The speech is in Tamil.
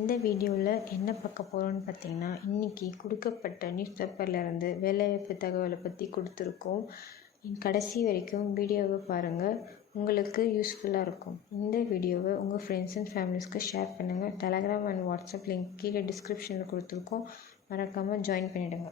இந்த வீடியோவில் என்ன பார்க்க போகிறோம்னு பார்த்தீங்கன்னா, இன்றைக்கி கொடுக்கப்பட்ட நியூஸ் பேப்பர்லேருந்து வேலைவாய்ப்பு தகவலை பற்றி கொடுத்துருக்கோம். கடைசி வரைக்கும் வீடியோவை பாருங்கள், உங்களுக்கு யூஸ்ஃபுல்லாக இருக்கும். இந்த வீடியோவை உங்கள் ஃப்ரெண்ட்ஸ் அண்ட் ஃபேமிலிஸ்க்கு ஷேர் பண்ணுங்கள். டெலகிராம் அண்ட் வாட்ஸ்அப் லிங்க் கீழே டிஸ்கிரிப்ஷனில் கொடுத்துருக்கோம், மறக்காமல் ஜாயின் பண்ணிவிடுங்க.